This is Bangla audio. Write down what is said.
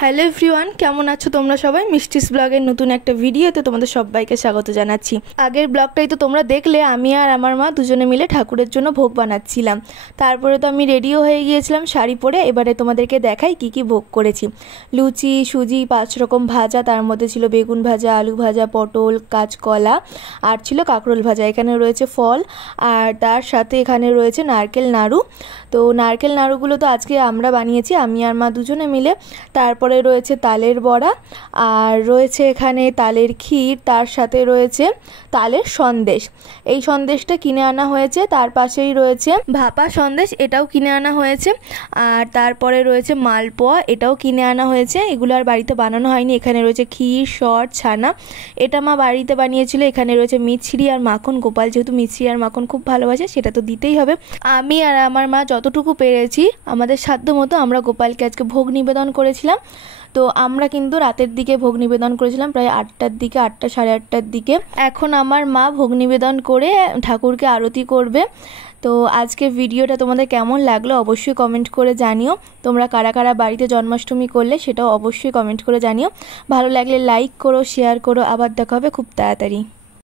হ্যালো এভরিওয়ান, কেমন আছো তোমরা সবাই? মিষ্টিস ব্লগের নতুন একটা ভিডিওতে তোমাদের সবাইকে স্বাগত জানাচ্ছি। আগের ব্লগটাই তো তোমরা দেখলে, আমি আর আমার মা দুজনে মিলে ঠাকুরের জন্য ভোগ বানাচ্ছিলাম। তারপরে তো আমি রেডিও হয়ে গিয়েছিলাম শাড়ি পরে। এবারে তোমাদেরকে দেখাই কি কি ভোগ করেছি। লুচি, সুজি, 5 রকম ভাজা, তার মধ্যে ছিল বেগুন ভাজা, আলু ভাজা, পটল, কাঁচকলা, আর ছিল কাঁকরোল ভাজা। এখানে রয়েছে ফল, আর তার সাথে এখানে রয়েছে নারকেল নাড়ু। তো নারকেল নাড়ুগুলো তো আজকে আমরা বানিয়েছি, আমি আর মা দুজনে মিলে। তারপরে রয়েছে তালের বড়া, আর রয়েছে এখানে তালের ক্ষীর, তার সাথে রয়েছে তালের সন্দেশ। এই সন্দেশটা কিনে আনা হয়েছে। তার পাশেই রয়েছে ভাপা সন্দেশ, এটাও কিনে আনা হয়েছে। আর তারপরে রয়েছে মালপোয়া, এটাও কিনে আনা হয়েছে। এগুলো আর বাড়িতে বানানো হয়নি। এখানে রয়েছে ক্ষীর, সর, ছানা, এটা মা বাড়িতে বানিয়েছিল। এখানে রয়েছে মিছরি আর মাখন। গোপাল যেহেতু মিছরি আর মাখন খুব ভালোবাসে, সেটা তো দিতেই হবে। আমি আর আমার মা যতটুকু পেরেছি আমাদের সাধ্য মতো আমরা গোপালকে আজকে ভোগ নিবেদন করেছিলাম। তো আমরা কিন্তু রাতের দিকে ভোগ নিবেদন করেছিলাম, প্রায় 8টার দিকে, 8টা সাড়ে 8টার দিকে। এখন আমার মা ভোগ নিবেদন করে ঠাকুরকে আরতি করবে। তো আজকের ভিডিওটা তোমাদের কেমন লাগলো অবশ্যই কমেন্ট করে জানিও। তোমরা কারা কারা বাড়িতে জন্মাষ্টমী করলে সেটাও অবশ্যই কমেন্ট করে জানিও। ভালো লাগলে লাইক করো, শেয়ার করো। আবার দেখা হবে খুব তাড়াতাড়ি।